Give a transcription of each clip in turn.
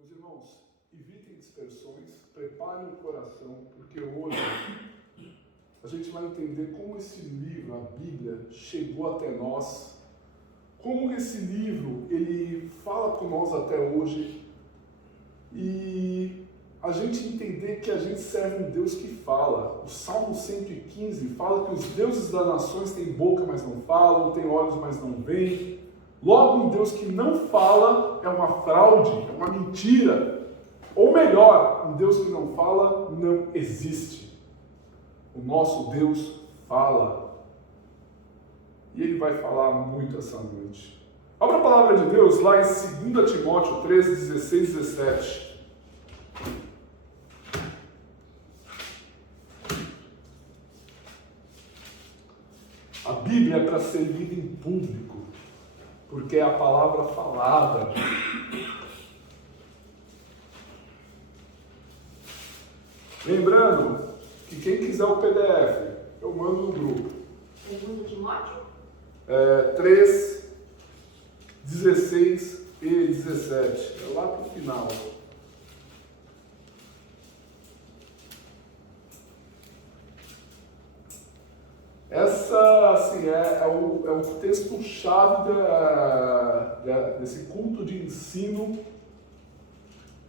Meus irmãos, evitem dispersões, preparem o coração, porque hoje a gente vai entender como esse livro, a Bíblia, chegou até nós, como esse livro, ele fala com nós até hoje, e a gente entender que a gente serve um Deus que fala. O Salmo 115 fala que os deuses das nações têm boca, mas não falam, têm olhos, mas não veem. Logo, um Deus que não fala é uma fraude, é uma mentira. Ou melhor, um Deus que não fala não existe. O nosso Deus fala. E Ele vai falar muito essa noite. Abra a palavra de Deus lá em 2 Timóteo 3, 16 e 17. A Bíblia é para ser lida em público, porque é a palavra falada. Lembrando que quem quiser o PDF, eu mando no grupo. 2 Timóteo? 3, 16 e 17. É lá para o final. Essa, assim, é o texto-chave desse culto de ensino,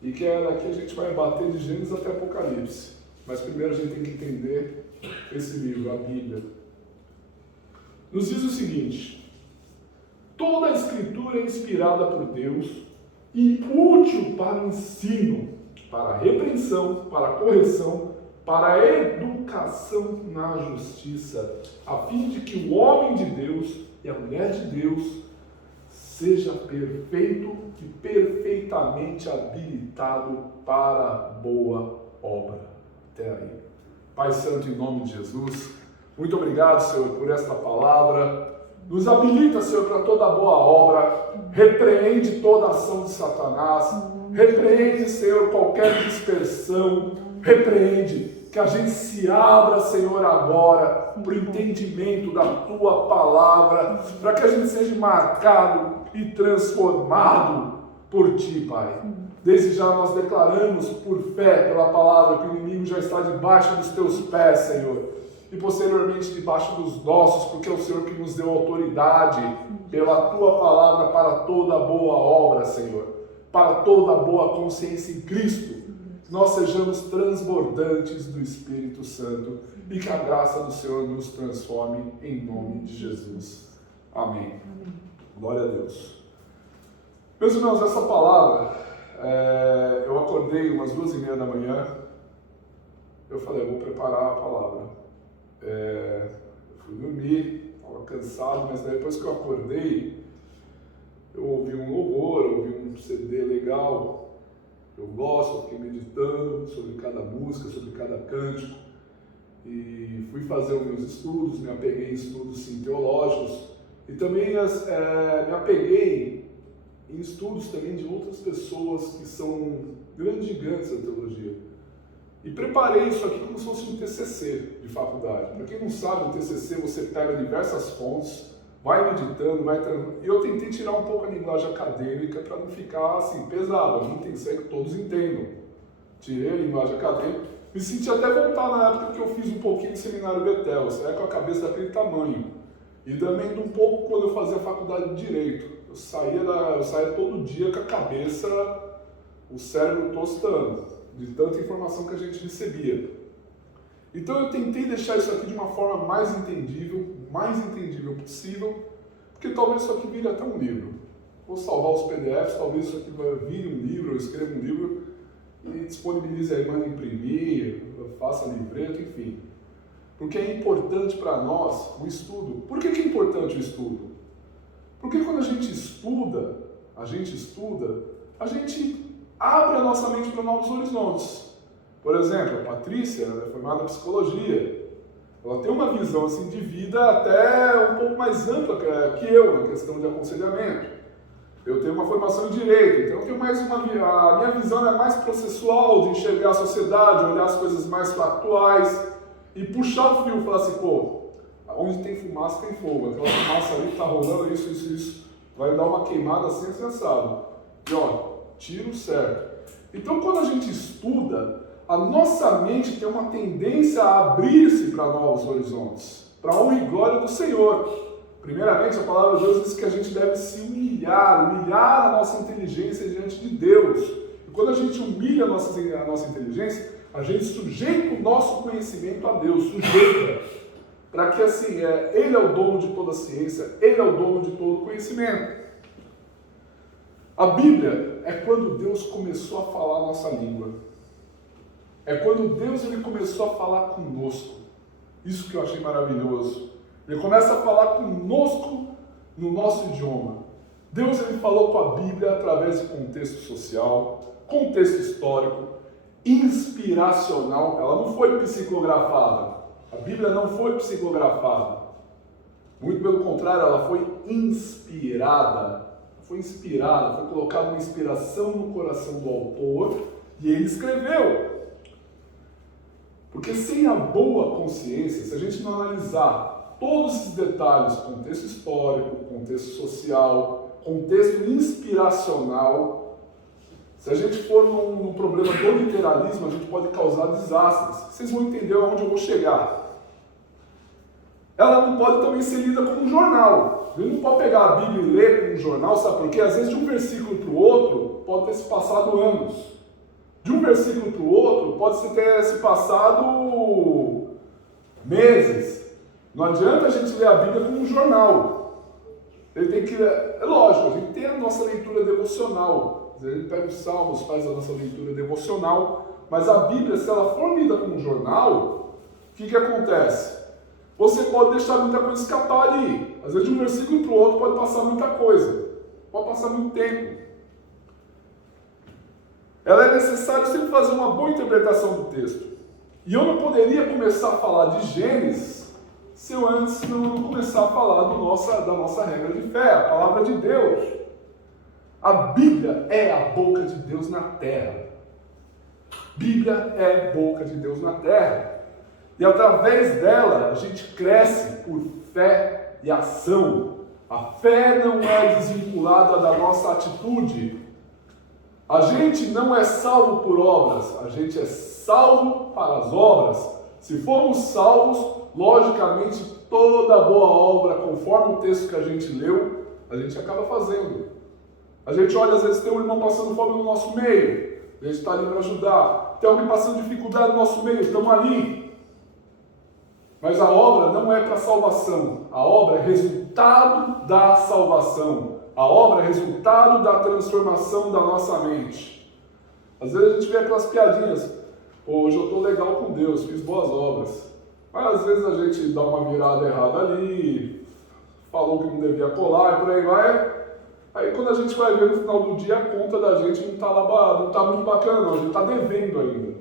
e que daqui a gente vai bater de Gênesis até Apocalipse. Mas primeiro a gente tem que entender esse livro, a Bíblia. Nos diz o seguinte: toda a Escritura é inspirada por Deus e útil para o ensino, para a repreensão, para a correção, para a educação na justiça, a fim de que o homem de Deus e a mulher de Deus seja perfeito e perfeitamente habilitado para boa obra. Até aí. Pai Santo, em nome de Jesus, muito obrigado, Senhor, por esta palavra. Nos habilita, Senhor, para toda boa obra. Repreende toda ação de Satanás. Repreende, Senhor, qualquer dispersão. Repreende. Que a gente se abra, Senhor, agora para o entendimento da Tua palavra, para que a gente seja marcado e transformado por Ti, Pai. Desde já nós declaramos por fé pela palavra que o inimigo já está debaixo dos Teus pés, Senhor, e posteriormente debaixo dos nossos, porque é o Senhor que nos deu autoridade pela Tua palavra para toda boa obra, Senhor, para toda boa consciência em Cristo. Nós sejamos transbordantes do Espírito Santo e que a graça do Senhor nos transforme em nome de Jesus. Amém. Glória a Deus. Meus irmãos, essa palavra, eu acordei umas 2:30 da manhã, eu falei, eu vou preparar a palavra. Eu fui dormir, estava cansado, mas depois que eu acordei, eu ouvi um louvor, eu ouvi um CD legal. Eu gosto, eu fiquei meditando sobre cada música, sobre cada cântico, e fui fazer os meus estudos, me apeguei em estudos sim, teológicos, e também me apeguei em estudos também de outras pessoas que são grandes gigantes da teologia. E preparei isso aqui como se fosse um TCC de faculdade. Para quem não sabe, o TCC você pega diversas fontes, vai meditando, e eu tentei tirar um pouco a linguagem acadêmica para não ficar assim pesado. A minha intenção é que todos entendam. Tirei a linguagem acadêmica, me senti até voltar na época que eu fiz um pouquinho de seminário Betel, saia com a cabeça daquele tamanho. E também um pouco quando eu fazia a faculdade de Direito. Eu saía todo dia com a cabeça, o cérebro tostando, de tanta informação que a gente recebia. Então eu tentei deixar isso aqui de uma forma mais entendível possível, porque talvez isso aqui vire até um livro. Vou salvar os PDFs, talvez isso aqui vire um livro, eu escreva um livro e disponibilize aí, manda imprimir, faça livreto, enfim. Porque é importante para nós o estudo. Por que é importante o estudo? Porque quando a gente estuda, a gente abre a nossa mente para novos horizontes. Por exemplo, a Patrícia, ela é formada em psicologia. Ela tem uma visão assim, de vida até um pouco mais ampla que eu, na questão de aconselhamento. Eu tenho uma formação em Direito, então eu tenho a minha visão é mais processual, de enxergar a sociedade, olhar as coisas mais factuais e puxar o fio e falar assim, pô, onde tem fumaça tem fogo. Aquela fumaça ali está rolando, isso, vai dar uma queimada assim, assado. E ó, tiro certo. Então, quando a gente estuda, a nossa mente tem uma tendência a abrir-se para novos horizontes, para a honra e glória do Senhor. Primeiramente, a palavra de Deus diz que a gente deve se humilhar a nossa inteligência diante de Deus. E quando a gente humilha a nossa inteligência, a gente sujeita o nosso conhecimento a Deus, sujeita, para que assim, Ele é o dono de toda a ciência, Ele é o dono de todo o conhecimento. A Bíblia é quando Deus começou a falar a nossa língua. É quando Deus ele começou a falar conosco. Isso que eu achei maravilhoso. Ele começa a falar conosco no nosso idioma. Deus ele falou com a Bíblia através de contexto social, contexto histórico, inspiracional. Ela não foi psicografada. A Bíblia não foi psicografada. Muito pelo contrário, ela foi inspirada. Foi colocada uma inspiração no coração do autor e ele escreveu. Porque sem a boa consciência, se a gente não analisar todos esses detalhes, contexto histórico, contexto social, contexto inspiracional, se a gente for num problema do literalismo, a gente pode causar desastres. Vocês vão entender aonde eu vou chegar. Ela não pode também ser lida como um jornal. Ele não pode pegar a Bíblia e ler como um jornal, sabe por quê? Às vezes de um versículo para o outro pode ter se passado anos. De um versículo para o outro pode ter se passado meses. Não adianta a gente ler a Bíblia como um jornal. Ele tem que, é lógico, a gente tem a nossa leitura devocional. A gente pega os salmos, faz a nossa leitura devocional. Mas a Bíblia, se ela for lida como um jornal, o que acontece? Você pode deixar muita coisa escapar ali. Às vezes de um versículo para o outro pode passar muita coisa. Pode passar muito tempo. Ela é necessário sempre fazer uma boa interpretação do texto. E eu não poderia começar a falar de Gênesis se eu antes não começar a falar da nossa regra de fé, a palavra de Deus. A Bíblia é a boca de Deus na terra. Bíblia é a boca de Deus na terra. E através dela a gente cresce por fé e ação. A fé não é desvinculada da nossa atitude. A gente não é salvo por obras, a gente é salvo para as obras. Se formos salvos, logicamente toda boa obra, conforme o texto que a gente leu, a gente acaba fazendo. A gente olha, às vezes tem um irmão passando fome no nosso meio, a gente está ali para ajudar. Tem alguém passando dificuldade no nosso meio, estamos ali. Mas a obra não é para salvação, a obra é resultado da salvação. A obra é resultado da transformação da nossa mente. Às vezes a gente vê aquelas piadinhas. Hoje eu estou legal com Deus, fiz boas obras. Mas às vezes a gente dá uma virada errada ali, falou que não devia colar e por aí vai. Aí quando a gente vai ver no final do dia, a conta da gente não está muito bacana, não. A gente está devendo ainda.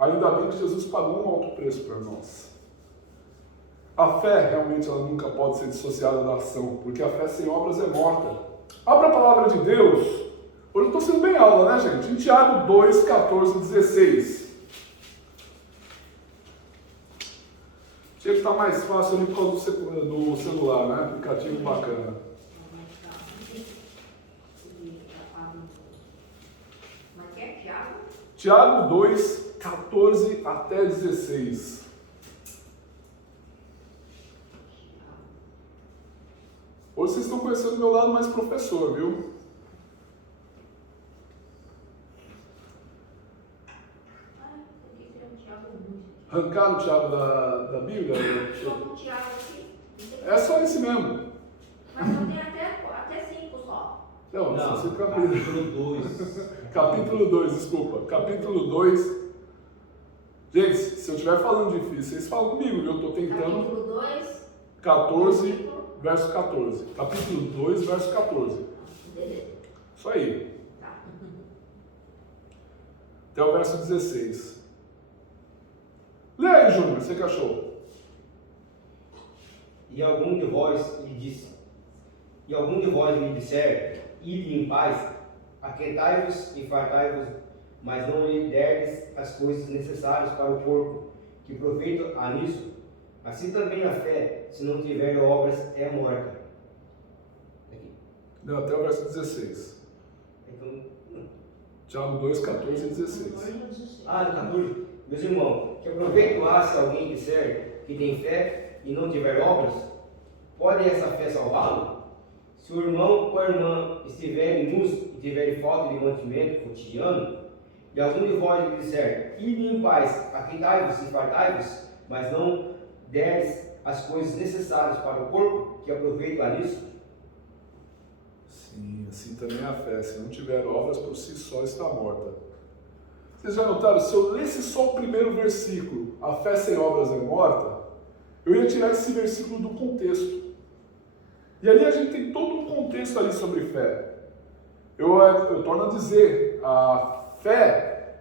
Ainda bem que Jesus pagou um alto preço para nós. A fé, realmente, ela nunca pode ser dissociada da ação, porque a fé sem obras é morta. Abra a palavra de Deus. Hoje eu estou sendo bem aula, né, gente? Em Tiago 2, 14 e 16. Tinha que estar mais fácil ali por causa do celular, né? Aplicativo bacana. Mas é Tiago? Tiago 2, 14 até 16. Hoje vocês estão conhecendo o meu lado mais professor, viu? Arrancaram o Tiago da Bíblia? É só esse mesmo. Mas eu tenho até 5 só. Não, capítulo 2. Capítulo 2, desculpa. Capítulo 2. Gente, se eu estiver falando difícil, vocês falam comigo, viu? Eu estou tentando. Capítulo 2. 14, verso 14. Capítulo 2, verso 14. Beleza. Isso aí. Tá. Até o verso 16. Lê aí, Júnior, você que achou? E algum de vós me disser, ide em paz, aquentai-vos e fartai-vos, mas não lhe derdes as coisas necessárias para o corpo, que proveito há nisso? Assim também a fé, se não tiver obras, é morta. Aqui. Não, até o verso 16. Então, Tiago 2, 14 e 16. Ah, no 14. Meus irmãos, que aproveito se alguém disser que tem fé e não tiver obras, pode essa fé salvá-lo? Se o irmão ou a irmã estiverem nus e tiverem falta de mantimento cotidiano, e algum de vós lhe disser, ide em paz, aqueitai-vos e fartai-vos, mas não deres as coisas necessárias para o corpo, que aproveito a nisso? Sim, assim também é a fé. Se não tiver obras, por si só está morta. Vocês já notaram? Se eu lesse só o primeiro versículo, a fé sem obras é morta, eu ia tirar esse versículo do contexto. E ali a gente tem todo um contexto ali sobre fé. Eu torno a dizer, a fé,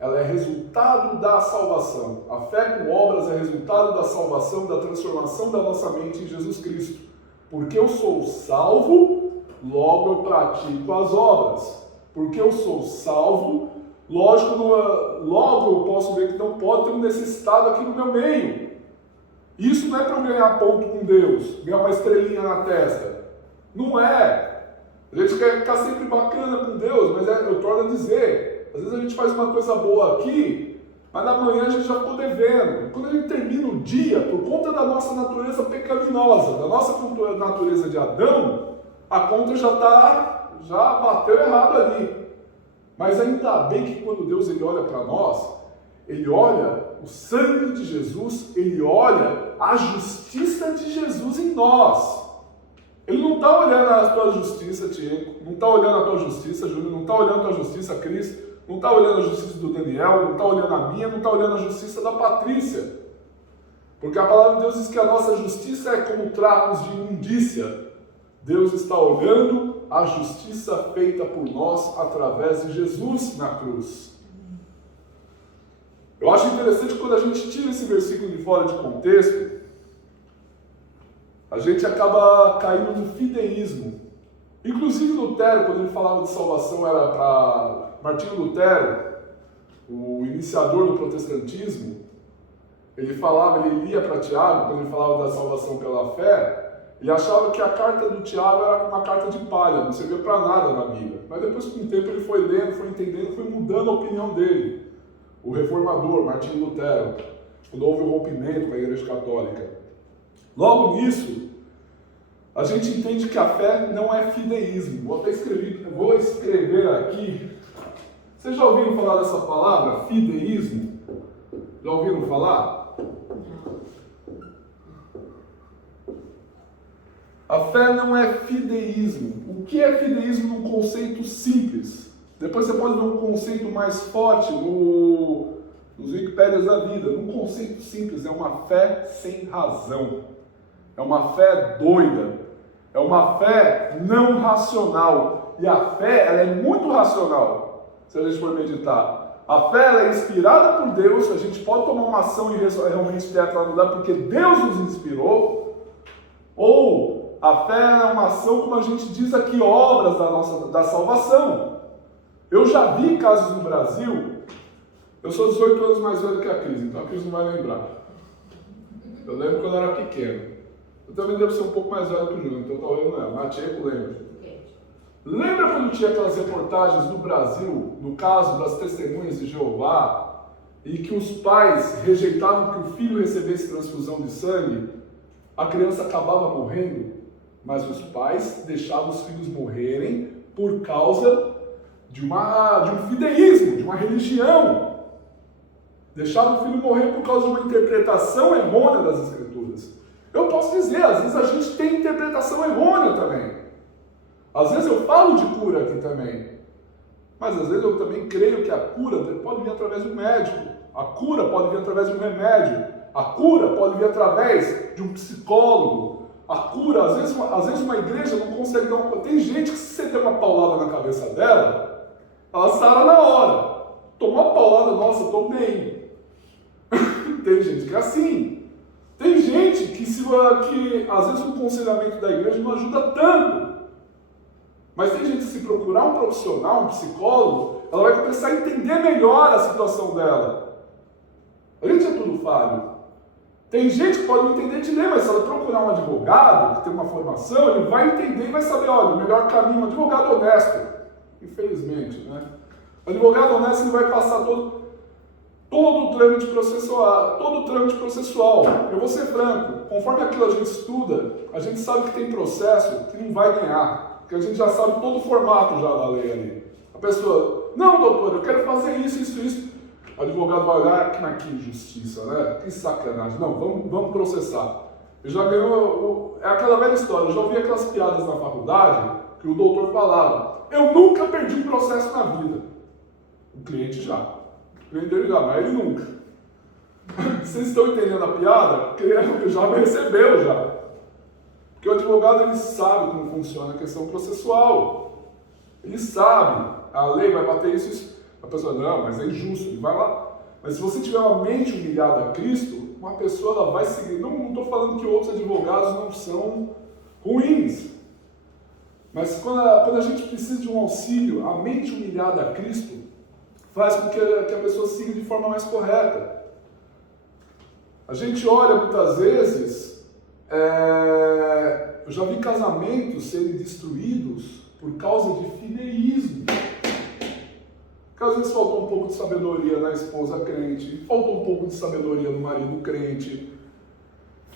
ela é resultado da salvação. A fé com obras é resultado da salvação, da transformação da nossa mente em Jesus Cristo. Porque eu sou salvo, logo eu pratico as obras. Porque eu sou salvo, logo eu posso ver que não pode ter um necessitado aqui no meu meio. Isso não é para eu ganhar ponto com Deus, ganhar uma estrelinha na testa. Não é. A gente quer ficar sempre bacana com Deus, mas eu torno a dizer, às vezes a gente faz uma coisa boa aqui, mas na manhã a gente já ficou devendo. Quando a gente termina o dia, por conta da nossa natureza pecaminosa, da nossa natureza de Adão, a conta já bateu errado ali. Mas ainda bem que quando Deus ele olha para nós, ele olha o sangue de Jesus, ele olha a justiça de Jesus em nós. Ele não está olhando a tua justiça, Tiago, não está olhando a tua justiça, Júnior, não está olhando a tua justiça, Cris, não está olhando a justiça do Daniel, não está olhando a minha, não está olhando a justiça da Patrícia. Porque a palavra de Deus diz que a nossa justiça é como trapos de imundícia. Deus está olhando a justiça feita por nós através de Jesus na cruz. Eu acho interessante quando a gente tira esse versículo de fora de contexto, a gente acaba caindo no fideísmo. Inclusive Lutero, quando ele falava de salvação, era para Martinho Lutero, o iniciador do protestantismo, ele lia para Tiago, quando ele falava da salvação pela fé, ele achava que a carta do Tiago era uma carta de palha, não servia para nada na Bíblia. Mas depois, com o tempo, ele foi lendo, foi entendendo, foi mudando a opinião dele. O reformador, Martinho Lutero, quando houve o rompimento com a Igreja Católica. Logo nisso, a gente entende que a fé não é fideísmo. Vou escrever aqui. Vocês já ouviram falar dessa palavra, fideísmo? Já ouviram falar? A fé não é fideísmo. O que é fideísmo num conceito simples? Depois você pode ver um conceito mais forte nos Wikipédias da vida. Num conceito simples, é uma fé sem razão. É uma fé doida. É uma fé não racional. E a fé, ela é muito racional, se a gente for meditar. A fé, ela é inspirada por Deus. A gente pode tomar uma ação e realmente ter aquela lugar porque Deus nos inspirou. Ou a fé é uma ação, como a gente diz aqui, obras da salvação. Eu já vi casos no Brasil, eu sou 18 anos mais velho que a Cris, então a Cris não vai lembrar. Eu lembro quando eu era pequeno. Eu também devo ser um pouco mais velho que o Júnior, então talvez não é. Matieco lembra. Lembra quando tinha aquelas reportagens no Brasil, no caso das testemunhas de Jeová, e que os pais rejeitavam que o filho recebesse transfusão de sangue? A criança acabava morrendo, mas os pais deixavam os filhos morrerem por causa de um fideísmo, de uma religião. Deixaram o filho morrer por causa de uma interpretação errônea das Escrituras. Eu posso dizer, às vezes a gente tem interpretação errônea também. Às vezes eu falo de cura aqui também. Mas às vezes eu também creio que a cura pode vir através do médico. A cura pode vir através de um remédio. A cura pode vir através de um psicólogo. A cura, às vezes uma igreja não consegue dar uma... Tem gente que se você der uma paulada na cabeça dela, ela sara na hora. Tomou uma paulada, nossa, estou bem. Tem gente que é assim. Tem gente que às vezes o aconselhamento da igreja não ajuda tanto. Mas tem gente que se procurar um profissional, um psicólogo, ela vai começar a entender melhor a situação dela. A gente é tudo falho. Tem gente que pode não entender de lei, mas se ela procurar um advogado, que tem uma formação, ele vai entender e vai saber, olha, o melhor caminho, um advogado honesto. Infelizmente, né? O advogado honesto ele vai passar todo o trâmite processual. Eu vou ser franco, conforme aquilo a gente estuda, a gente sabe que tem processo que não vai ganhar, porque a gente já sabe todo o formato já da lei ali. A pessoa, não, doutor, eu quero fazer isso. O advogado vai olhar, que injustiça, né? Que sacanagem. Não, vamos processar. Eu já ganhou, é aquela velha história, eu já ouvi aquelas piadas na faculdade que o doutor falava, eu nunca perdi um processo na vida. O cliente já. O cliente dele já, mas ele nunca. Vocês estão entendendo a piada? Porque ele já me recebeu já. Porque o advogado ele sabe como funciona a questão processual. Ele sabe, a lei vai bater isso. A pessoa, não, mas é injusto, ele vai lá. Mas se você tiver uma mente humilhada a Cristo, uma pessoa ela vai seguir. Não estou falando que outros advogados não são ruins. Mas quando a gente precisa de um auxílio, a mente humilhada a Cristo faz com que a pessoa siga de forma mais correta. A gente olha muitas vezes, eu já vi casamentos serem destruídos por causa de fideísmo. Porque às vezes faltou um pouco de sabedoria na esposa crente, faltou um pouco de sabedoria no marido crente,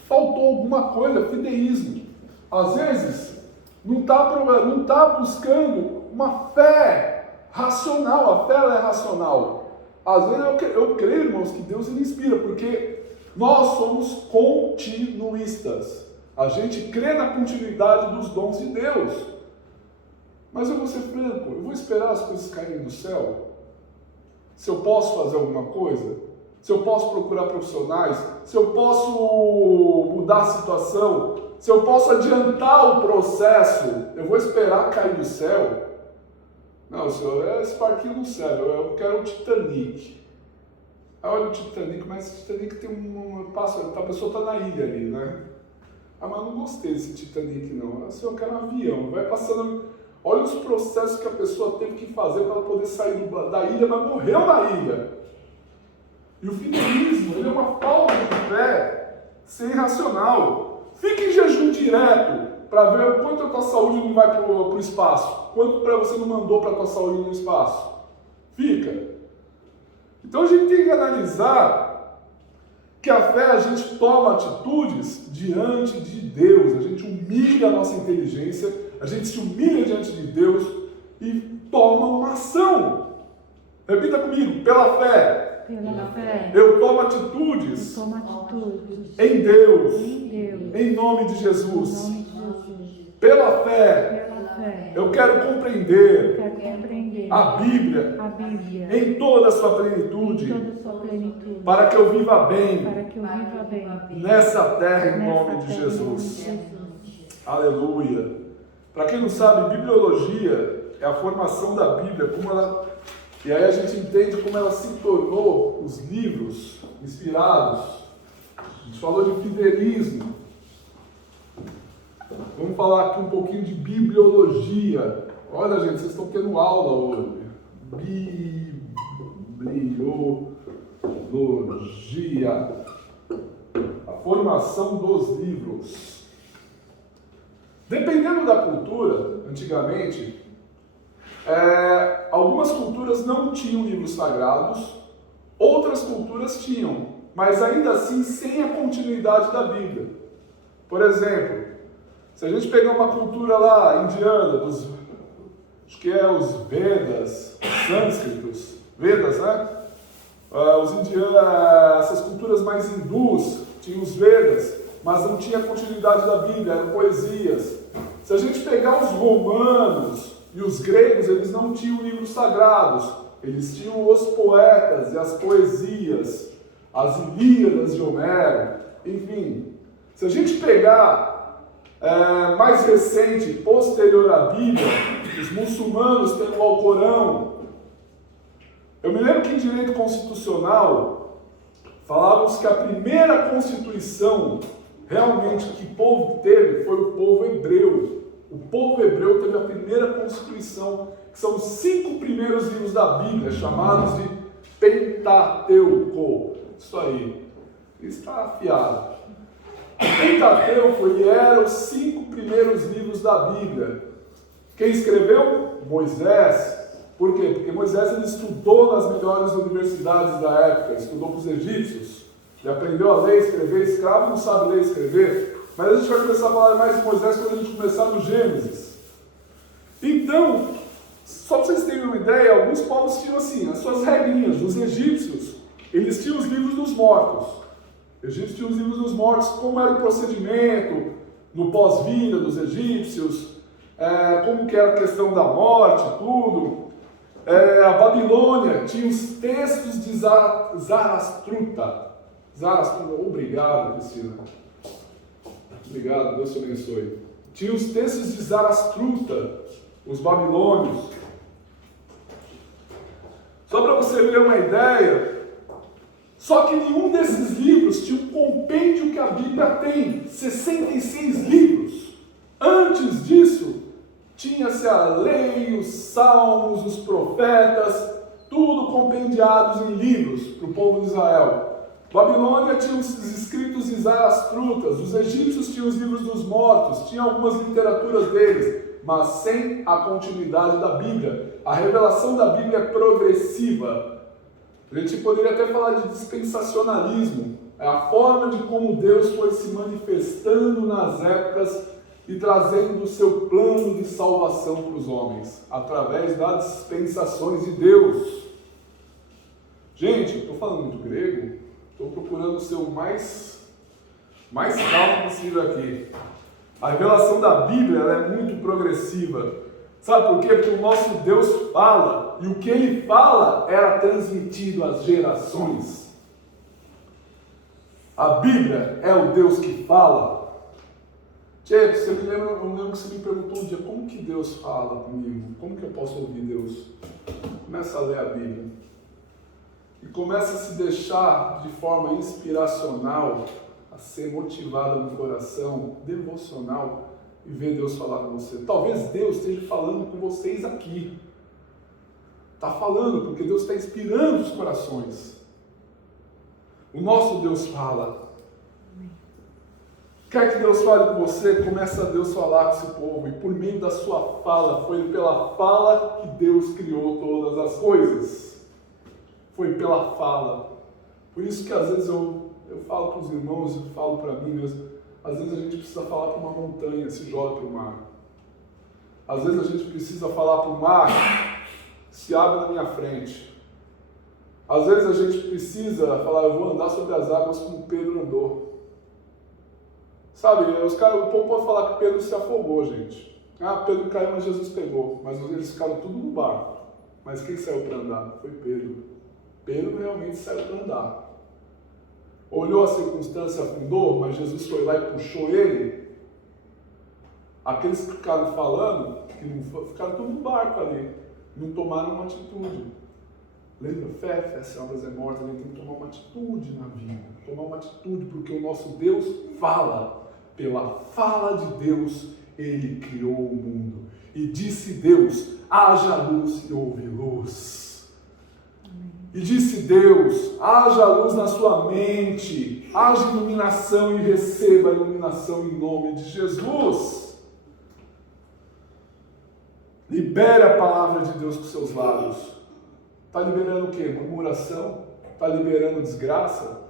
faltou alguma coisa, fideísmo. Às vezes não está buscando uma fé racional, a fé ela é racional. Às vezes eu creio, irmãos, que Deus ele inspira, porque nós somos continuistas. A gente crê na continuidade dos dons de Deus. Mas eu vou ser franco, eu vou esperar as coisas caírem do céu? Se eu posso fazer alguma coisa? Se eu posso procurar profissionais? Se eu posso mudar a situação? Se eu posso adiantar o processo? Eu vou esperar cair do céu? Não, senhor, é esse parquinho no céu, eu quero o Titanic. Olha o Titanic, mas o Titanic tem a pessoa está na ilha ali, né? Ah, mas eu não gostei desse Titanic não. Senhor, eu quero um avião, vai passando... Olha os processos que a pessoa teve que fazer para poder sair da ilha, mas morreu na ilha. E o fideísmo, ele é uma falta de fé, ser irracional. Fica em jejum direto para ver o quanto a tua saúde não vai para o espaço. Quanto para você não mandou para a tua saúde no espaço. Fica. Então a gente tem que analisar que a fé, a gente toma atitudes diante de Deus. A gente humilha a nossa inteligência, a gente se humilha diante de Deus e toma uma ação. Repita comigo, pela fé. Pela fé. Eu tomo atitudes. Em Deus. Em nome de Jesus. Pela fé. Eu quero compreender a Bíblia em toda a sua plenitude. Para que eu viva bem nessa terra em nome de Jesus. Aleluia. Para quem não sabe, bibliologia é a formação da Bíblia, e aí a gente entende como ela se tornou os livros inspirados. A gente falou de fidelismo. Vamos falar aqui um pouquinho de bibliologia. Olha, gente, vocês estão tendo aula hoje. Bibliologia. A formação dos livros. Dependendo da cultura, antigamente, algumas culturas não tinham livros sagrados, outras culturas tinham, mas ainda assim sem a continuidade da Bíblia. Por exemplo, se a gente pegar uma cultura lá indiana, acho que é os Vedas, sânscritos, Vedas, né? Os indianos, essas culturas mais hindus tinham os Vedas, mas não tinha continuidade da Bíblia, eram poesias. Se a gente pegar os romanos e os gregos, eles não tinham livros sagrados, eles tinham os poetas e as poesias, as Ilíadas de Homero, enfim. Se a gente pegar mais recente, posterior à Bíblia, os muçulmanos têm o Alcorão. Eu me lembro que em direito constitucional, falávamos que a primeira constituição realmente que o povo teve foi o povo hebreu. O povo hebreu teve a primeira constituição, que são os 5 primeiros livros da Bíblia, chamados de Pentateuco. Isso aí. Está afiado. O Pentateuco eram os 5 primeiros livros da Bíblia. Quem escreveu? Moisés. Por quê? Porque Moisés ele estudou nas melhores universidades da época, estudou com os egípcios, ele aprendeu a ler e escrever, escravo não sabe ler e escrever, mas a gente vai começar a falar mais de Moisés quando a gente começar no Gênesis. Então, só para vocês terem uma ideia, alguns povos tinham assim, as suas regrinhas. Os egípcios, eles tinham os livros dos mortos. Os egípcios tinham os livros dos mortos, como era o procedimento no pós-vida dos egípcios, como que era a questão da morte, tudo. A Babilônia tinha os textos de Zarastruta. Obrigado, Cristina. Obrigado, Deus te abençoe. Tinha os textos de Zarastruta, os babilônios. Só para você ter uma ideia, só que nenhum desses livros tinha um compêndio que a Bíblia tem, 66 livros. Antes disso, tinha-se a lei, os salmos, os profetas, tudo compendiados em livros para o povo de Israel. Babilônia tinha os escritos de Zarastrutas, os egípcios tinham os livros dos mortos, tinha algumas literaturas deles, mas sem a continuidade da Bíblia. A revelação da Bíblia é progressiva. A gente poderia até falar de dispensacionalismo, é a forma de como Deus foi se manifestando nas épocas e trazendo o seu plano de salvação para os homens, através das dispensações de Deus. Gente, eu estou falando muito grego, estou procurando ser o mais calmo possível aqui. A revelação da Bíblia ela é muito progressiva. Sabe por quê? Porque o nosso Deus fala, e o que Ele fala era transmitido às gerações. A Bíblia é o Deus que fala. Tchê, eu lembro que você me perguntou um dia, como que Deus fala comigo? Como que eu posso ouvir Deus? Começa a ler a Bíblia. E começa a se deixar de forma inspiracional, a ser motivada no coração, devocional, e ver Deus falar com você. Talvez Deus esteja falando com vocês aqui. Está falando, porque Deus está inspirando os corações. O nosso Deus fala. Quer que Deus fale com você? Começa a Deus falar com esse povo. E por meio da sua fala, foi pela fala que Deus criou todas as coisas. Foi pela fala. Por isso que às vezes eu falo para os irmãos, eu falo para mim mesmo, às vezes a gente precisa falar para uma montanha, se joga para o mar. Às vezes a gente precisa falar para o mar, se abre na minha frente. Às vezes a gente precisa falar, eu vou andar sobre as águas como Pedro andou. Sabe, o povo pode falar que Pedro se afogou, gente. Pedro caiu, mas Jesus pegou. Mas eles ficaram tudo no barco. Mas quem saiu para andar? Foi Pedro. Pedro realmente saiu para andar. Olhou a circunstância, afundou, mas Jesus foi lá e puxou ele. Aqueles que ficaram falando, ficaram tudo no barco ali, não tomaram uma atitude. Lembra? Fé sem obras é morta, a gente tem que tomar uma atitude na vida. Tomar uma atitude, porque o nosso Deus fala. Pela fala de Deus, Ele criou o mundo. E disse Deus, haja luz e houve luz. E disse Deus, haja luz na sua mente, haja iluminação e receba a iluminação em nome de Jesus. Libere a palavra de Deus com seus lábios. Está liberando o quê? Murmuração? Está liberando desgraça?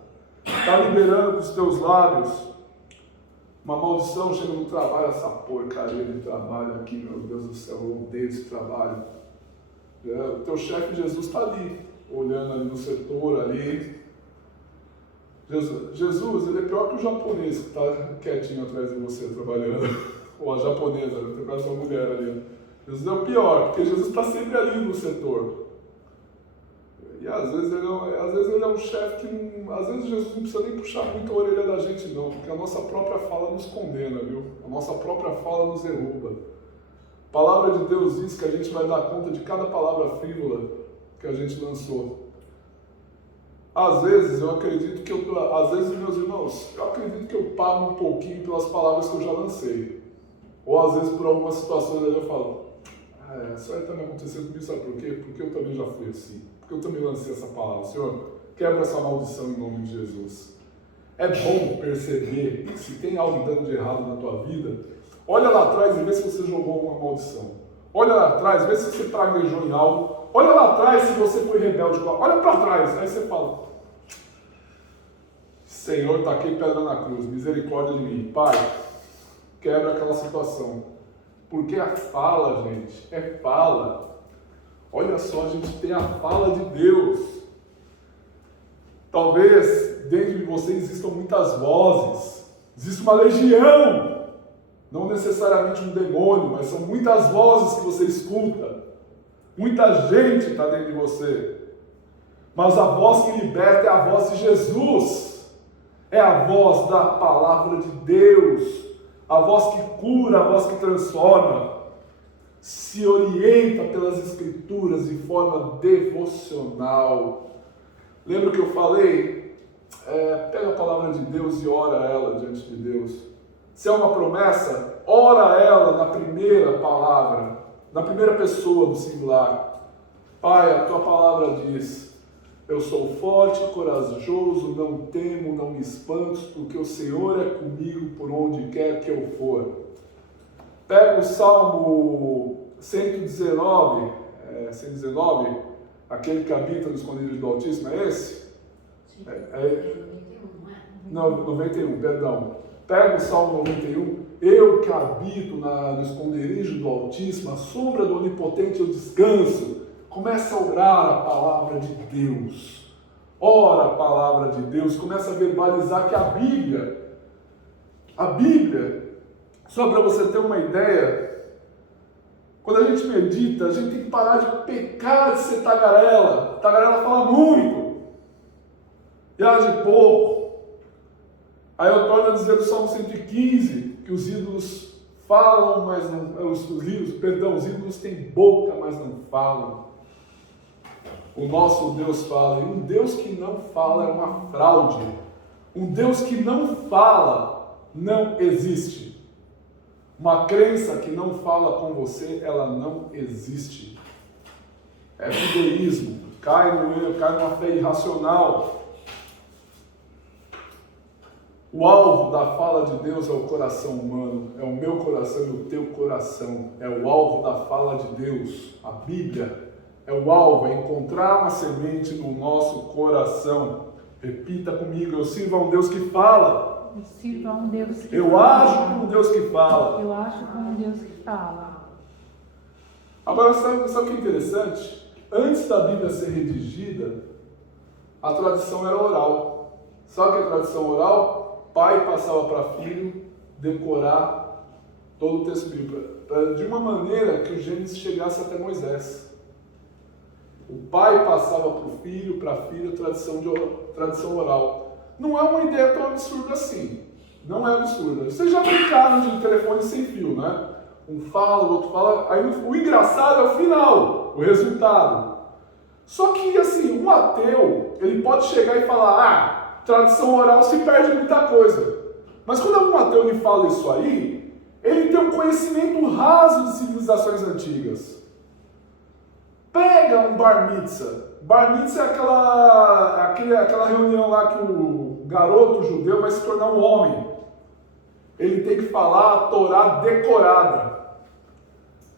Está liberando com os teus lábios uma maldição? Chega no trabalho, essa porcaria de trabalho aqui, meu Deus do céu, eu odeio esse trabalho. O teu chefe Jesus está ali, olhando ali no setor ali. Jesus, ele é pior que o japonês que está quietinho atrás de você trabalhando. Ou a japonesa, tem quase uma mulher ali. Jesus é o pior, porque Jesus está sempre ali no setor. E às vezes ele é um chefe que, às vezes Jesus não precisa nem puxar muito a orelha da gente não, porque a nossa própria fala nos condena, viu? A nossa própria fala nos derruba. A palavra de Deus diz que a gente vai dar conta de cada palavra frívola que a gente lançou. Às vezes eu acredito que às vezes, meus irmãos, eu acredito que eu pago um pouquinho pelas palavras que eu já lancei. Ou às vezes por algumas situações ali eu falo, isso aí também aconteceu comigo, sabe por quê? Porque eu também já fui assim. Porque eu também lancei essa palavra. Senhor, quebra essa maldição em nome de Jesus. É bom perceber que se tem algo dando de errado na tua vida, olha lá atrás e vê se você jogou alguma maldição. Olha lá atrás, vê se você praguejou em algo, Olha lá atrás se você foi rebelde. Olha para trás. Aí você fala, Senhor, taquei pedra na cruz, misericórdia de mim. Pai, quebra aquela situação. Porque a fala, gente, é fala. Olha só, a gente tem a fala de Deus. Talvez dentro de vocês existam muitas vozes. Existe uma legião. Não necessariamente um demônio, mas são muitas vozes que você escuta. Muita gente está dentro de você. Mas a voz que liberta é a voz de Jesus. É a voz da palavra de Deus. A voz que cura, a voz que transforma. Se orienta pelas Escrituras de forma devocional. Lembra que eu falei? Pega a palavra de Deus e ora ela diante de Deus. Se é uma promessa, ora ela na primeira palavra, na primeira pessoa do singular. Pai, a tua palavra diz, eu sou forte e corajoso, não temo, não me espanto, porque o Senhor é comigo por onde quer que eu for. Pega o Salmo 119, aquele que habita no esconderijo do Altíssimo, é esse? Não, 91, perdão. Pega o Salmo 91, eu que habito no esconderijo do Altíssimo, a sombra do Onipotente eu descanso. Começa a orar a palavra de Deus. Ora a palavra de Deus, começa a verbalizar que a Bíblia, só para você ter uma ideia, quando a gente medita, a gente tem que parar de pecar de ser tagarela. Tagarela fala muito e age pouco. Aí eu torno a dizer do Salmo 115 que os ídolos falam, mas não. Os ídolos têm boca, mas não falam. O nosso Deus fala, e um Deus que não fala é uma fraude. Um Deus que não fala não existe. Uma crença que não fala com você, ela não existe. É judaísmo, cai numa fé irracional. O alvo da fala de Deus é o coração humano, é o meu coração e o teu coração. É o alvo da fala de Deus. A Bíblia é o alvo, é encontrar uma semente no nosso coração. Repita comigo, eu sirvo a um Deus que fala. Eu sirvo a um Deus que Eu fala. ajo como um Deus que fala. Eu acho como um Deus que fala. Agora, sabe o que é interessante? Antes da Bíblia ser redigida, a tradição era oral. Sabe o que é a tradição oral? Pai passava para filho decorar todo o texto bíblico, de uma maneira que o Gênesis chegasse até Moisés. O pai passava para o filho, para a filha, tradição oral. Não é uma ideia tão absurda assim. Não é absurda. Vocês já brincaram de telefone sem fio, né? Um fala, o outro fala. Aí o engraçado é o final, o resultado. Só que, assim, um ateu, ele pode chegar e falar, tradição oral se perde muita coisa. Mas quando algum ateu lhe fala isso aí, ele tem um conhecimento raso de civilizações antigas. Pega um bar mitzvah. Bar mitzvah é aquela reunião lá que o garoto judeu vai se tornar um homem. Ele tem que falar a Torá decorada.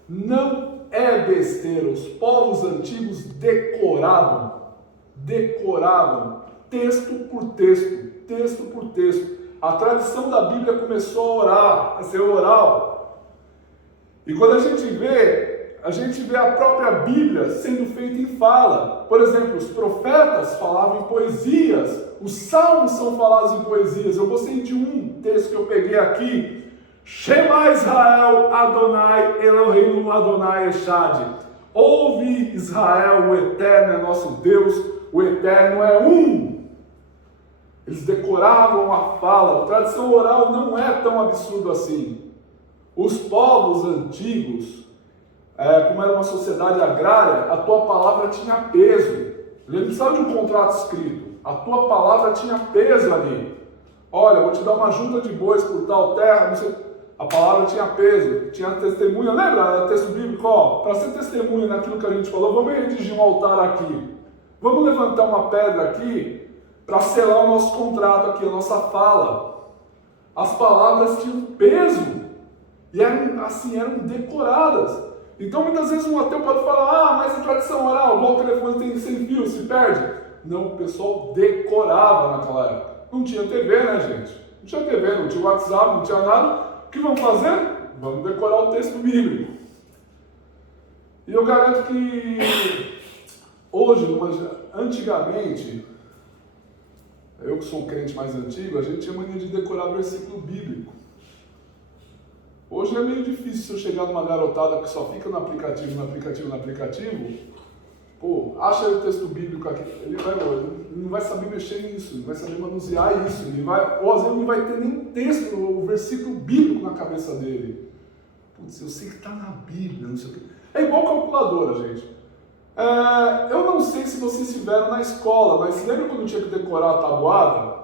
Não é besteira. Os povos antigos decoravam. Texto por texto. A tradição da Bíblia começou a ser oral. E quando a gente vê a própria Bíblia sendo feita em fala. Por exemplo, os profetas falavam em poesias, os salmos são falados em poesias. Eu gostei de um texto que eu peguei aqui. Shema Israel, Adonai, Eloheinu, Adonai Echad. Ouve Israel, o Eterno é nosso Deus, o Eterno é um. Eles decoravam a fala. A tradição oral não é tão absurdo assim. Os povos antigos, como era uma sociedade agrária, a tua palavra tinha peso. Ele não precisava de um contrato escrito. A tua palavra tinha peso ali. Olha, vou te dar uma junta de bois por tal terra. Não sei. A palavra tinha peso, tinha testemunha. Lembra o texto bíblico? Para ser testemunha naquilo que a gente falou, vamos redigir um altar aqui. Vamos levantar uma pedra aqui para selar o nosso contrato aqui, a nossa fala. As palavras tinham peso e eram decoradas. Então, muitas vezes um ateu pode falar, mas a tradição oral, igual o telefone tem sem fio, se perde. Não, o pessoal decorava naquela época. Não tinha TV, né, gente? Não tinha TV, não tinha WhatsApp, não tinha nada. O que vamos fazer? Vamos decorar o texto bíblico. E eu garanto que hoje, antigamente, eu que sou um crente mais antigo, a gente tinha mania de decorar versículo bíblico. Hoje é meio difícil se eu chegar numa garotada que só fica no aplicativo, pô, acha aí o texto bíblico aqui, ele não vai saber mexer nisso, ele vai saber manusear isso, ou às vezes não vai ter nem texto, o versículo bíblico na cabeça dele. Putz, eu sei que está na Bíblia, não sei o quê. É igual calculadora, gente. Eu não sei se vocês estiveram na escola, mas lembra quando tinha que decorar a tabuada?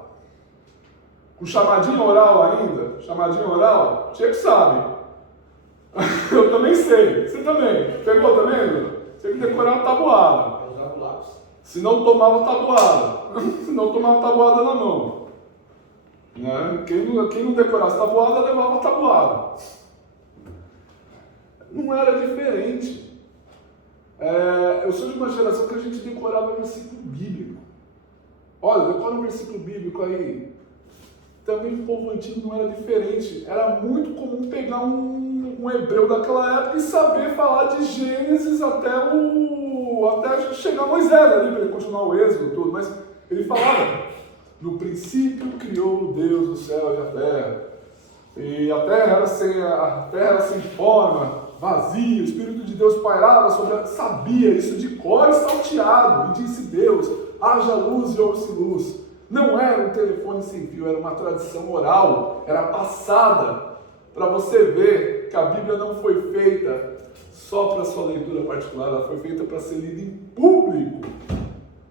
Com chamadinho oral ainda? Chamadinho oral? Tinha que sabe. Eu também sei. Você também. Pegou também, Bruno? Tinha que decorar a tabuada. Eu usava o lápis. Se não tomava tabuada. Se não tomava tabuada na mão. Né? Quem não decorasse tabuada, levava tabuada. Não era diferente. Eu sou de uma geração que a gente decorava versículo bíblico. Olha, decora um versículo bíblico aí. Também o povo antigo não era diferente. Era muito comum pegar um hebreu daquela época e saber falar de Gênesis até chegar a Moisés ali, para ele continuar o êxodo e tudo. Mas ele falava, no princípio criou Deus o céu e a terra. E a terra era sem forma, vazia, o Espírito de Deus pairava sobre ela, sabia isso de cor e salteado, e disse Deus, haja luz e houve-se luz. Não era um telefone sem fio, era uma tradição oral, era passada, para você ver que a Bíblia não foi feita só para sua leitura particular, ela foi feita para ser lida em público.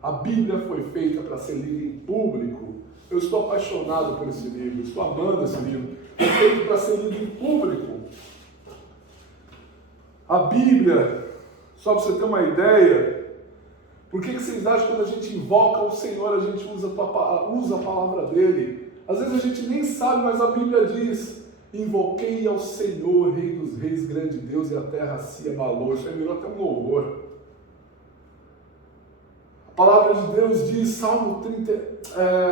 A Bíblia foi feita para ser lida em público. Eu estou apaixonado por esse livro, estou amando esse livro. Foi feito para ser lido em público. A Bíblia, só para você ter uma ideia, por que vocês acham que quando a gente invoca o Senhor, a gente usa a palavra dele? Às vezes a gente nem sabe, mas a Bíblia diz, invoquei ao Senhor, Rei dos Reis, grande Deus, e a terra se abalou. Isso aí virou até um louvor. A palavra de Deus diz,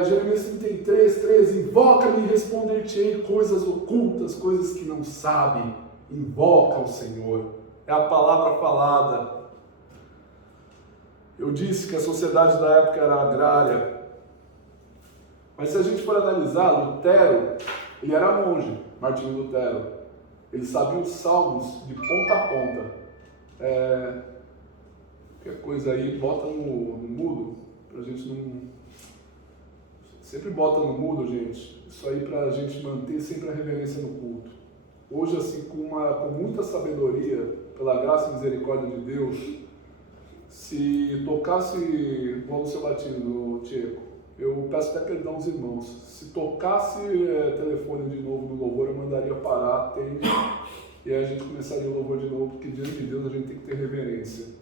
Jeremias 33, 13, invoca-me e responder-te-ei coisas ocultas, coisas que não sabem. Invoca o Senhor. É a palavra falada. Eu disse que a sociedade da época era agrária. Mas se a gente for analisar, Lutero, ele era monge, Martinho Lutero. Ele sabia os salmos de ponta a ponta. Qualquer coisa aí, bota no mudo, pra gente não... Sempre bota no mudo, gente. Isso aí pra gente manter sempre a reverência no culto. Hoje, assim, com muita sabedoria, pela graça e misericórdia de Deus, se tocasse, igual no seu batismo, Tcheco, eu peço até perdão aos irmãos, se tocasse telefone de novo no louvor, eu mandaria parar, atende, e aí a gente começaria o louvor de novo, porque diante de Deus a gente tem que ter reverência.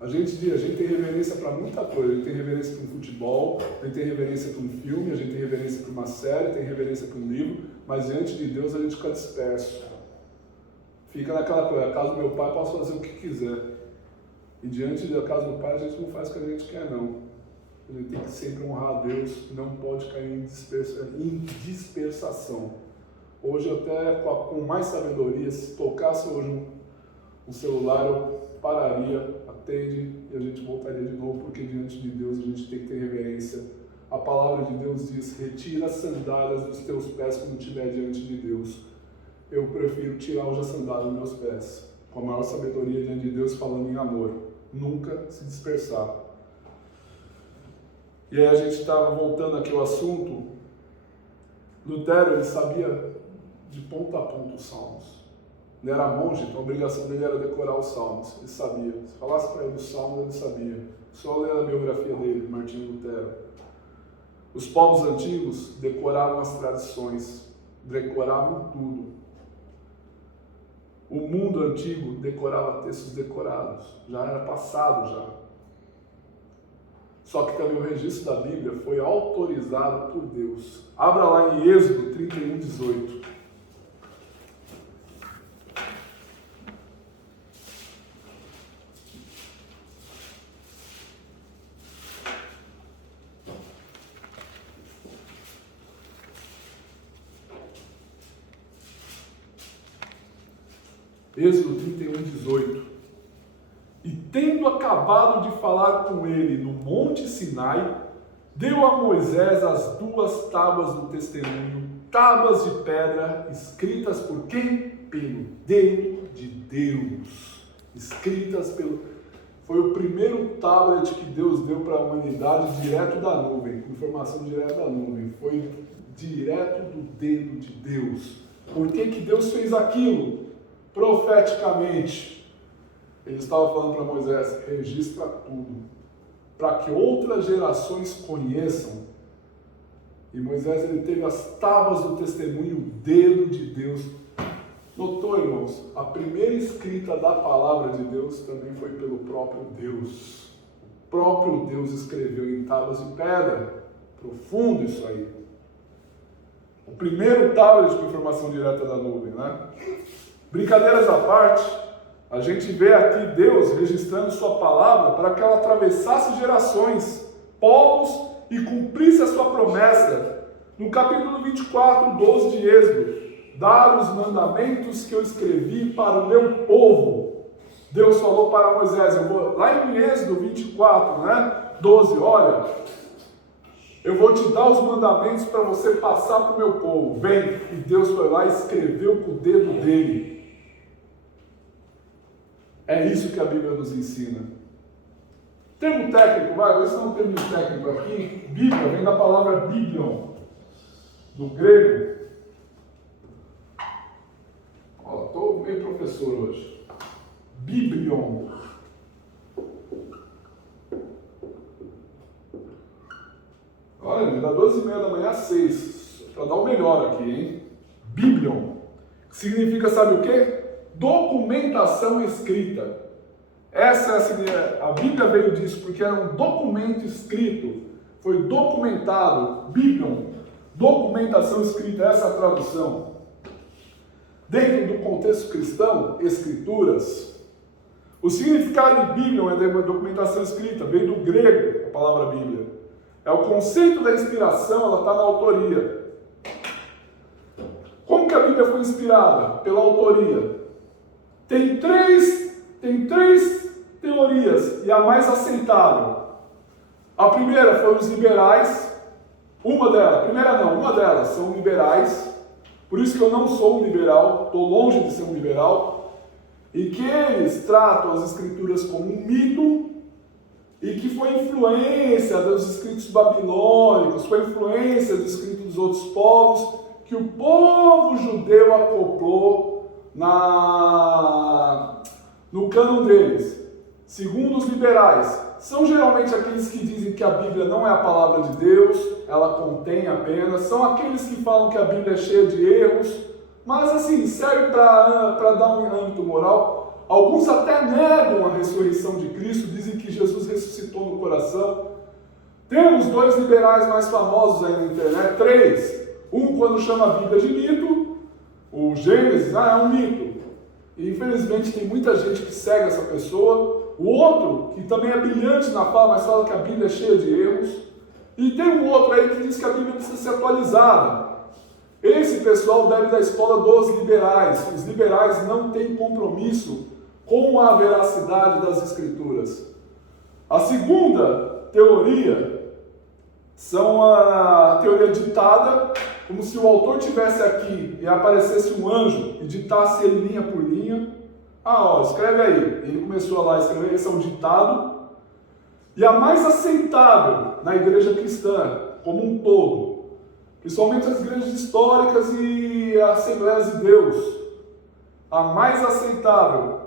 A gente tem reverência para muita coisa, a gente tem reverência para um futebol, a gente tem reverência para um filme, a gente tem reverência para uma série, tem reverência para um livro, mas diante de Deus a gente fica disperso. Fica naquela coisa, a casa do meu pai posso fazer o que quiser. E diante da casa do pai a gente não faz o que a gente quer, não. A gente tem que sempre honrar a Deus, não pode cair em dispersação. Hoje até com mais sabedoria, se tocasse hoje um celular, eu pararia, atende e a gente voltaria de novo, porque diante de Deus a gente tem que ter reverência. A palavra de Deus diz, retira as sandálias dos teus pés quando estiver diante de Deus. Eu prefiro tirar hoje a sandália dos meus pés, com a maior sabedoria diante de Deus, falando em amor. Nunca se dispersar. E aí a gente estava voltando aqui ao assunto. Lutero, ele sabia de ponta a ponta os salmos. Ele era monge, então a obrigação dele era decorar os salmos. Ele sabia. Se falasse para ele os salmos, ele sabia. Só ler a biografia dele, Martinho Lutero. Os povos antigos decoravam as tradições, decoravam tudo. O mundo antigo decorava textos decorados, já era passado já. Só que também o registro da Bíblia foi autorizado por Deus. Abra lá em Êxodo 31, 18. Êxodo 31:18. E tendo acabado de falar com ele no Monte Sinai, deu a Moisés as 2 tábuas do testemunho, tábuas de pedra, escritas por quem? Pelo dedo de Deus. Escritas pelo... Foi o primeiro tablet que Deus deu para a humanidade direto da nuvem, com informação direto da nuvem. Foi direto do dedo de Deus. Por que Deus fez aquilo? Profeticamente. Ele estava falando para Moisés, registra tudo, para que outras gerações conheçam. E Moisés, ele teve as tábuas do testemunho, o dedo de Deus. Notou, irmãos? A primeira escrita da palavra de Deus também foi pelo próprio Deus. O próprio Deus escreveu em tábuas de pedra. Profundo isso aí. O primeiro tablet com informação direta da nuvem, né? Brincadeiras à parte, a gente vê aqui Deus registrando sua palavra para que ela atravessasse gerações, povos e cumprisse a sua promessa. No capítulo 24, 12 de Êxodo, dar os mandamentos que eu escrevi para o meu povo. Deus falou para Moisés, lá em Êxodo 24, 12, olha, eu vou te dar os mandamentos para você passar para o meu povo. Vem, e Deus foi lá e escreveu com o dedo dele. É isso que a Bíblia nos ensina. Termo técnico, vai, esse não é um termo técnico aqui. Bíblia vem da palavra biblion, do grego. Estou meio professor hoje. Biblion. Olha, me dá 12h30 da manhã às 6. Para dar o melhor aqui, hein? Biblion. Significa, sabe o quê? Documentação escrita. Essa é a Bíblia veio disso porque era um documento escrito. Foi documentado. Biblion. Documentação escrita. Essa é a tradução. Dentro do contexto cristão, escrituras. O significado de Bíblia é de documentação escrita, veio do grego, a palavra Bíblia. É o conceito da inspiração, ela está na autoria. Como que a Bíblia foi inspirada? Pela autoria. Tem três teorias, e a mais aceitável. A primeira foi os liberais. Uma delas são liberais. Por isso que eu não sou um liberal, estou longe de ser um liberal, e que eles tratam as escrituras como um mito, e que foi influência dos escritos babilônicos, foi influência dos escritos dos outros povos, que o povo judeu acoplou no cânon deles. Segundo os liberais, são geralmente aqueles que dizem que a Bíblia não é a palavra de Deus, ela contém apenas, são aqueles que falam que a Bíblia é cheia de erros, mas assim, serve para dar um âmbito moral. Alguns até negam a ressurreição de Cristo, dizem que Jesus ressuscitou no coração. Temos 2 liberais mais famosos aí na internet, 3. Um quando chama a Bíblia de mito, o Gênesis, é um mito. E infelizmente tem muita gente que segue essa pessoa. O outro, que também é brilhante na fala, mas fala que a Bíblia é cheia de erros. E tem um outro aí que diz que a Bíblia precisa ser atualizada. Esse pessoal deve da escola dos liberais. Os liberais não têm compromisso com a veracidade das Escrituras. A segunda teoria são a teoria ditada, como se o autor estivesse aqui e aparecesse um anjo e ditasse ele linha por linha. Escreve aí. Ele começou lá a escrever, esse é um ditado. E a mais aceitável na igreja cristã, como um todo, principalmente as igrejas históricas e as Assembleias de Deus, a mais aceitável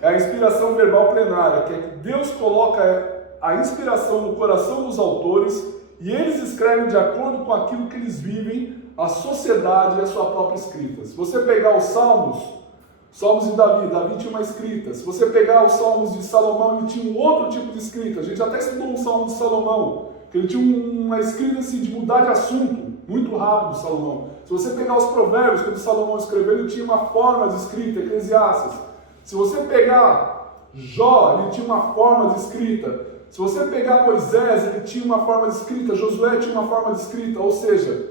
é a inspiração verbal plenária, que é que Deus coloca a inspiração no coração dos autores e eles escrevem de acordo com aquilo que eles vivem, a sociedade e a sua própria escrita. Se você pegar os Salmos de Davi tinha uma escrita. Se você pegar os Salmos de Salomão, ele tinha um outro tipo de escrita. A gente até estudou um Salmo de Salomão, que ele tinha uma escrita assim, de mudar de assunto, muito rápido, Salomão. Se você pegar os Provérbios, quando Salomão escreveu, ele tinha uma forma de escrita, Eclesiastes. Se você pegar Jó, ele tinha uma forma de escrita. Se você pegar Moisés, ele tinha uma forma de escrita. Josué tinha uma forma de escrita. Ou seja,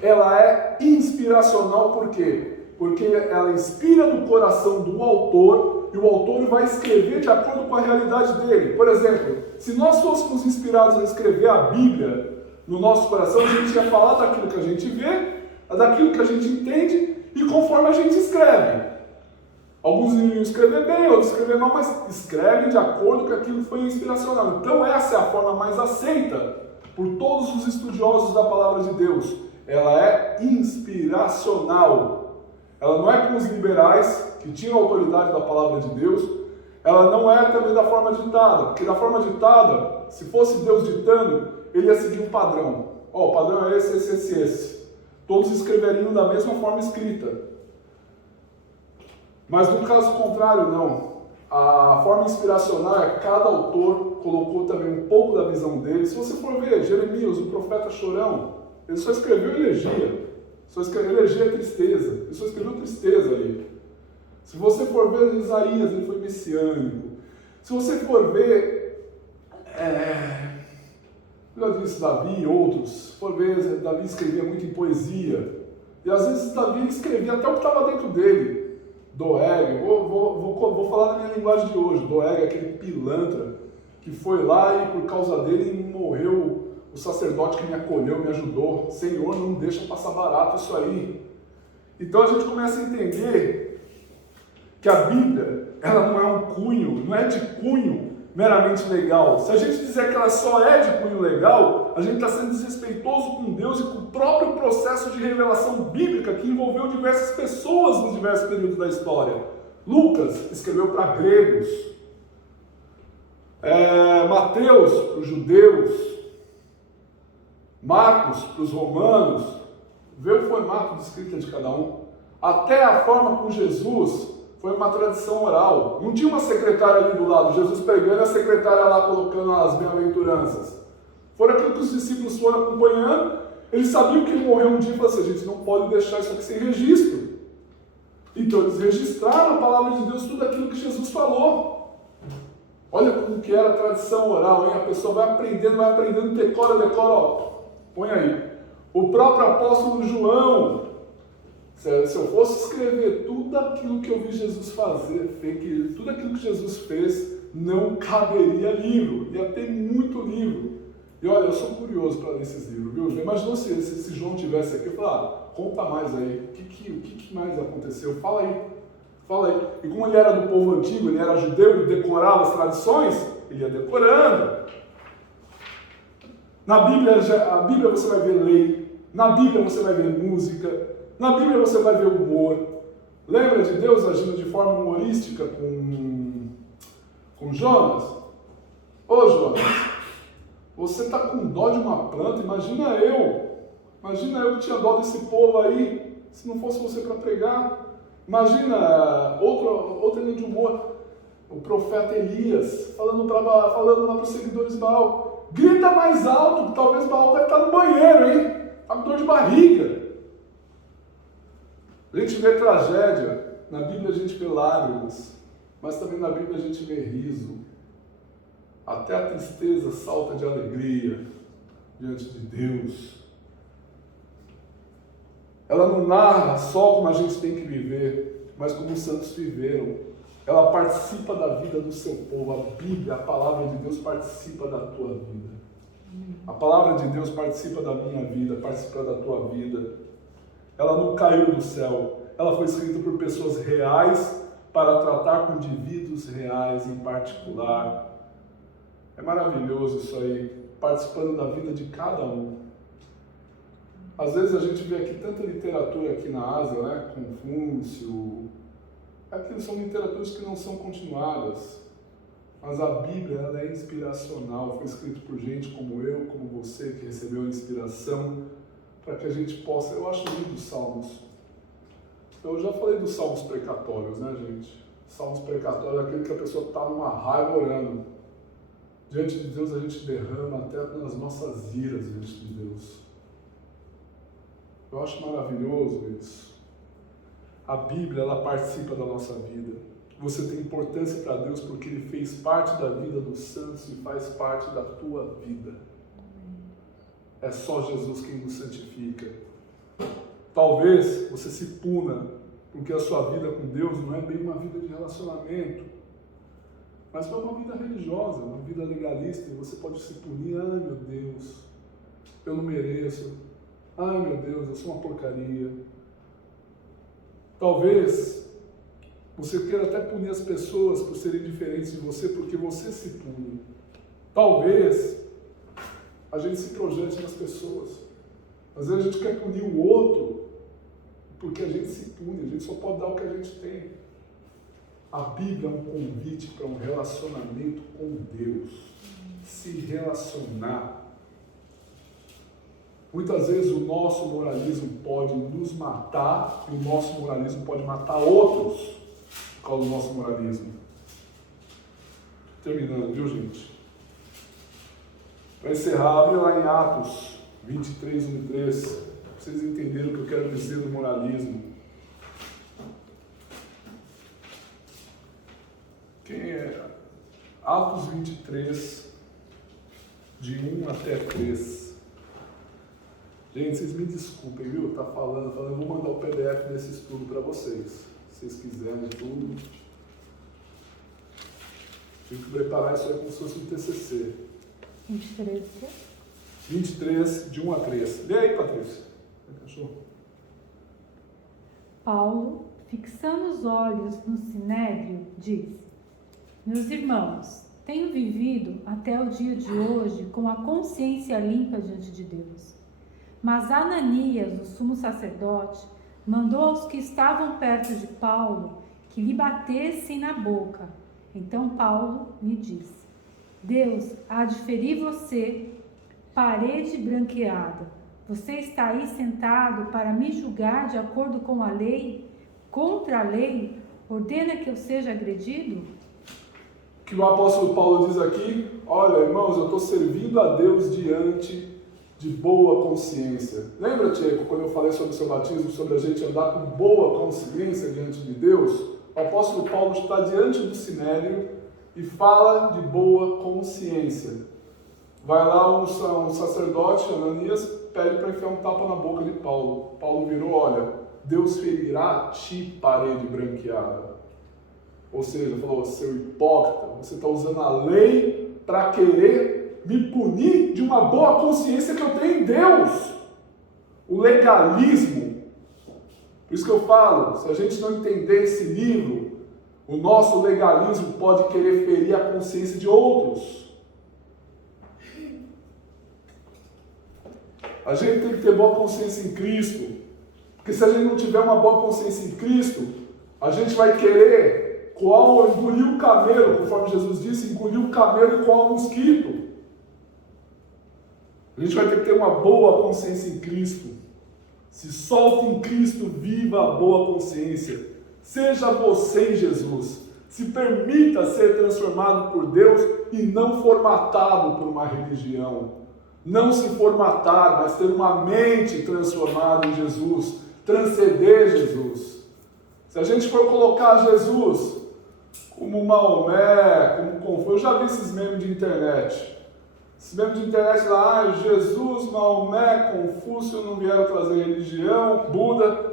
ela é inspiracional, por quê? porque ela inspira no coração do autor e o autor vai escrever de acordo com a realidade dele. Por exemplo, se nós fôssemos inspirados a escrever a Bíblia no nosso coração, a gente ia falar daquilo que a gente vê, daquilo que a gente entende e conforme a gente escreve. Alguns iriam escrever bem, outros escrever mal, mas escrevem de acordo com aquilo que foi inspiracional. Então essa é a forma mais aceita por todos os estudiosos da palavra de Deus. Ela é inspiracional. Ela não é como os liberais, que tinham a autoridade da palavra de Deus. Ela não é também da forma ditada, porque da forma ditada, se fosse Deus ditando, ele ia seguir um padrão. O padrão é esse. Todos escreveriam da mesma forma escrita. Mas no caso contrário, não. A forma inspiracional é cada autor colocou também um pouco da visão dele. Se você for ver Jeremias, o profeta chorão, ele só escreveu elegia. Elegia é tristeza. Ele só escreveu tristeza ali. Se você for ver Isaías, ele foi messiânico. Se você for ver, já disse Davi e outros, se for ver, Davi escrevia muito em poesia. E às vezes Davi escrevia até o que estava dentro dele. Doeg, vou falar na minha linguagem de hoje. Doeg, aquele pilantra que foi lá e por causa dele morreu o sacerdote que me acolheu, me ajudou. Senhor, não deixa passar barato isso aí. Então a gente começa a entender que a Bíblia, ela não é um cunho, não é de cunho meramente legal. Se a gente dizer que ela só é de cunho legal, a gente está sendo desrespeitoso com Deus e com o próprio processo de revelação bíblica que envolveu diversas pessoas nos diversos períodos da história. Lucas escreveu para gregos, Mateus para os judeus, Marcos para os romanos. Vê o formato de escrita de cada um. Até a forma com Jesus foi uma tradição oral. Não tinha uma secretária ali do lado, Jesus pregando e a secretária lá colocando as bem-aventuranças. Foi aquilo que os discípulos foram acompanhando. Eles sabiam que ele morreu um dia e falaram assim: a gente não pode deixar isso aqui sem registro. Então eles registraram a palavra de Deus, tudo aquilo que Jesus falou. Olha como que era a tradição oral, hein? A pessoa vai aprendendo, decora, ó. Põe aí. O próprio apóstolo João, se eu fosse escrever tudo aquilo que eu vi Jesus fazer, tudo aquilo que Jesus fez, não caberia livro. Ia ter muito livro. E olha, eu sou curioso para ler esses livros, viu? Imaginou se João tivesse aqui e falar: conta mais aí, o que mais aconteceu? Fala aí. E como ele era do povo antigo, ele era judeu, ele decorava as tradições, ele ia decorando. Na Bíblia, a Bíblia você vai ver lei, na Bíblia você vai ver música, na Bíblia você vai ver humor. Lembra de Deus agindo de forma humorística com Jonas? Ô Jonas, você está com dó de uma planta, imagina eu que tinha dó desse povo aí, se não fosse você para pregar. Imagina outra linha de humor, o profeta Elias falando lá para os seguidores de Baal: grita mais alto, que talvez Baal deve estar no banheiro, hein? Está com dor de barriga. A gente vê tragédia, na Bíblia a gente vê lágrimas, mas também na Bíblia a gente vê riso. Até a tristeza salta de alegria diante de Deus. Ela não narra só como a gente tem que viver, mas como os santos viveram. Ela participa da vida do seu povo. A Bíblia, a palavra de Deus, participa da tua vida. A palavra de Deus participa da minha vida, participa da tua vida. Ela não caiu do céu. Ela foi escrita por pessoas reais para tratar com indivíduos reais em particular. É maravilhoso isso aí, participando da vida de cada um. Às vezes a gente vê aqui tanta literatura aqui na Ásia, né? Confúcio. Aquilo são literaturas que não são continuadas. Mas a Bíblia, ela é inspiracional. Foi escrito por gente como eu, como você, que recebeu a inspiração, para que a gente possa... Eu acho lindo os Salmos. Eu já falei dos Salmos precatórios, né, gente? Salmos precatórios é aquele que a pessoa está numa raiva orando. Diante de Deus a gente derrama até nas nossas iras diante de Deus. Eu acho maravilhoso isso. A Bíblia, ela participa da nossa vida. Você tem importância para Deus porque Ele fez parte da vida dos santos e faz parte da tua vida. É só Jesus quem nos santifica. Talvez você se puna porque a sua vida com Deus não é bem uma vida de relacionamento, mas foi uma vida religiosa, uma vida legalista, e você pode se punir: ai meu Deus, eu não mereço, ai meu Deus, eu sou uma porcaria. Talvez você queira até punir as pessoas por serem diferentes de você, porque você se pune. Talvez a gente se projete nas pessoas. Às vezes a gente quer punir o outro porque a gente se pune, a gente só pode dar o que a gente tem. A Bíblia é um convite para um relacionamento com Deus. Se relacionar. Muitas vezes o nosso moralismo pode nos matar e o nosso moralismo pode matar outros por causa do nosso moralismo. Terminando, viu, gente? Para encerrar, abre lá em Atos 23, 1 e 3, para vocês entenderem o que eu quero dizer do moralismo. Quem é? Atos 23, de 1 até 3. Gente, vocês me desculpem, viu? Tá falando, eu vou mandar o PDF desse estudo para vocês. Se vocês quiserem tudo. Tive que preparar isso aí como se fosse um TCC. 23. 23, de 1 a 3. Lê aí, Patrícia. Paulo, fixando os olhos no sinédrio, diz: meus irmãos, tenho vivido até o dia de hoje com a consciência limpa diante de Deus. Mas Ananias, o sumo sacerdote, mandou aos que estavam perto de Paulo que lhe batessem na boca. Então Paulo lhe disse: Deus há de ferir você, parede branqueada. Você está aí sentado para me julgar de acordo com a lei? Contra a lei, ordena que eu seja agredido? O que o apóstolo Paulo diz aqui: olha, irmãos, eu estou servindo a Deus diante de boa consciência. Lembra, Tcheco, quando eu falei sobre o seu batismo, sobre a gente andar com boa consciência diante de Deus? O apóstolo Paulo está diante do sinédrio e fala de boa consciência. Vai lá um sacerdote, Ananias, pede para enfiar um tapa na boca de Paulo. Paulo virou: olha, Deus ferirá a ti, parede branqueada. Ou seja, falou: seu hipócrita, você está usando a lei para querer me punir de uma boa consciência que eu tenho em Deus. O legalismo. Por isso que eu falo, se a gente não entender esse livro, o nosso legalismo pode querer ferir a consciência de outros. A gente tem que ter boa consciência em Cristo. Porque se a gente não tiver uma boa consciência em Cristo, a gente vai querer engolir o camelo, conforme Jesus disse, engolir o camelo e coar o mosquito. A gente vai ter que ter uma boa consciência em Cristo. Se solte em Cristo, viva a boa consciência. Seja você em Jesus. Se permita ser transformado por Deus e não formatado por uma religião. Não se formatar, mas ter uma mente transformada em Jesus. Transcender Jesus. Se a gente for colocar Jesus como Maomé, como Confúcio, eu já vi esses memes de internet. Esses memes de internet lá: Jesus, Maomé, Confúcio não vieram trazer religião, Buda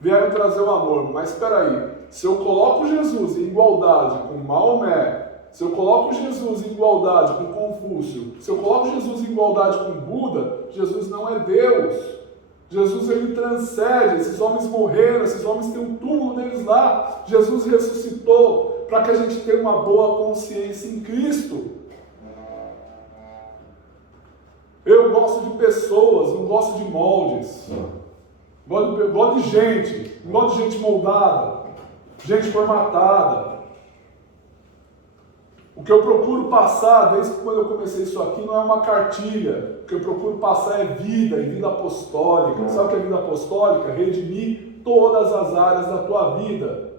vieram trazer o amor. Mas espera aí, se eu coloco Jesus em igualdade com Maomé, se eu coloco Jesus em igualdade com Confúcio, se eu coloco Jesus em igualdade com Buda, Jesus não é Deus. Jesus, ele transcende. Esses homens morreram, esses homens têm um túmulo deles lá. Jesus ressuscitou para que a gente tenha uma boa consciência em Cristo. Eu gosto de pessoas, não gosto de moldes. Gosto de gente, não gosto de gente moldada, gente formatada. O que eu procuro passar, desde quando eu comecei isso aqui, não é uma cartilha. O que eu procuro passar é vida, e vida apostólica. Sabe o que é vida apostólica? Redimir todas as áreas da tua vida.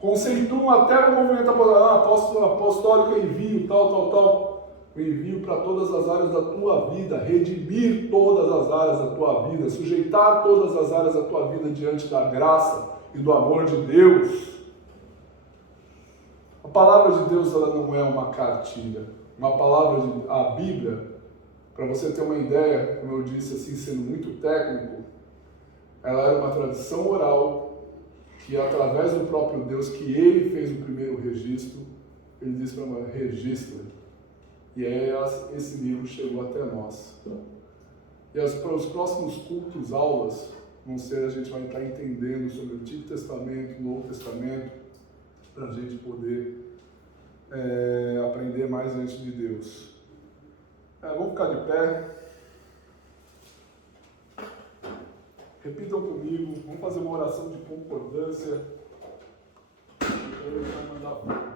Conceituam até o movimento apostólico, envio, tal. O envio para todas as áreas da tua vida, redimir todas as áreas da tua vida, sujeitar todas as áreas da tua vida diante da graça e do amor de Deus. A palavra de Deus, ela não é uma cartilha. A Bíblia, para você ter uma ideia, como eu disse assim, sendo muito técnico, ela era uma tradição oral que através do próprio Deus, que ele fez o primeiro registro, ele disse para nós, registra. E aí esse livro chegou até nós. E para os próximos cultos, aulas, vão ser, a gente vai estar entendendo sobre o Antigo Testamento, o Novo Testamento, para a gente poder aprender mais diante de Deus. Vamos ficar de pé. Repitam comigo, vamos fazer uma oração de concordância. Deus vai mandar.